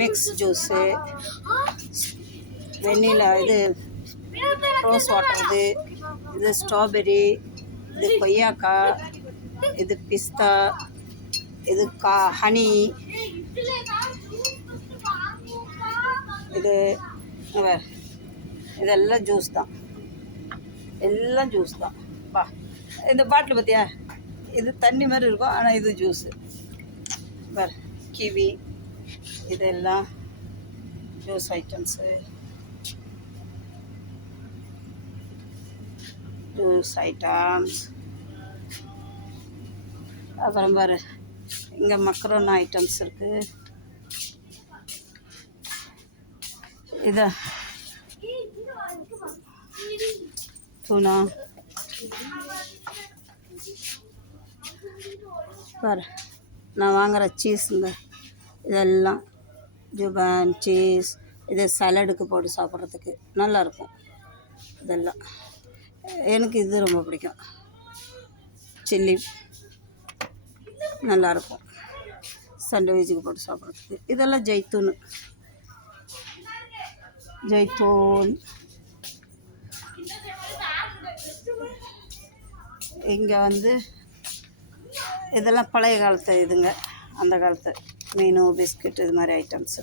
Mix juice, வெண்ணிலா இது rose water, இது strawberry, இது கொய்யாக்காய், இது பிஸ்தா, இது ஹனி, இது இதெல்லாம் ஜூஸ் தான், எல்லாம் ஜூஸ் தான். பா இந்த பாட்டில் பார்த்தியா, இது தண்ணி மாதிரி இருக்கும், ஆனால் இது ஜூஸு. பார் கிவி, இதெல்லாம் ஜூஸ் ஐட்டம்ஸு, ஜூஸ் ஐட்டம்ஸ். அப்புறம் பாரு இங்கே மக்ரோனா ஐட்டம்ஸ் இருக்குது. இதை தூணா பாரு, நான் வாங்குகிற சீஸுங்க இதெல்லாம் ஜுபான் சீஸ். இது சலடுக்கு போட்டு சாப்பிட்றதுக்கு நல்லாயிருக்கும். இதெல்லாம் எனக்கு இது ரொம்ப பிடிக்கும். சில்லி நல்லாயிருக்கும் சாண்ட்விச்சுக்கு போட்டு சாப்பிட்றதுக்கு. இதெல்லாம் ஜெய்த்தூன். இங்கே வந்து இதெல்லாம் பழைய காலத்து இதுங்க, அந்த காலத்து மீனு, பிஸ்கட், இது மாதிரி ஐட்டம்ஸு.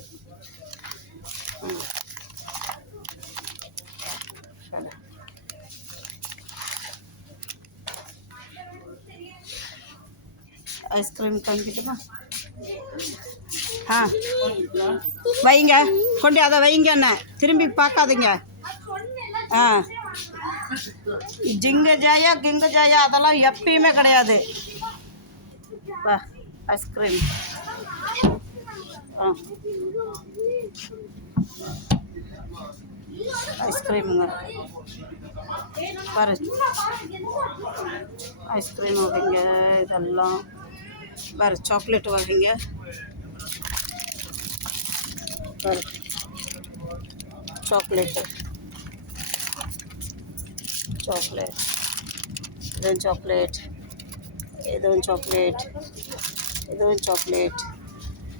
ஐஸ்கிரீம் காமிக்கிட்டுமா? வைங்க, கொண்டு அதை வைங்க, என்ன திரும்பி பார்க்காதீங்க. ஜிங்க ஜாயா கிங்க ஜாயா அதெல்லாம் எப்பயுமே கிடையாது. வா ஐஸ்கிரீம். ஐஸ்கிரீமுங்க பாரு, ஐஸ்கிரீம் வகைங்க இதெல்லாம். பாரு சாக்லேட் வகைங்க பாரு, சாக்லேட்டு, இதுவும் சாக்லேட், இதுவும் சாக்லேட், இதுவும் சாக்லேட்.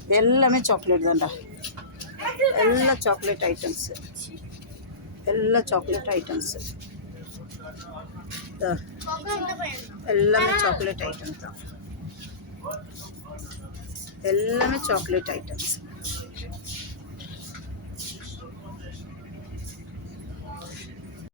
இது எல்லாமே சாக்லேட் தான்டா, எல்லாம் சாக்லேட் ஐட்டம்ஸு, எல்லாம் சாக்லேட் ஐட்டம்ஸு. எல்லாமே சாக்லேட் ஐட்டம்ஸ் தான், எல்லாமே சாக்லேட் ஐட்டம்ஸ்.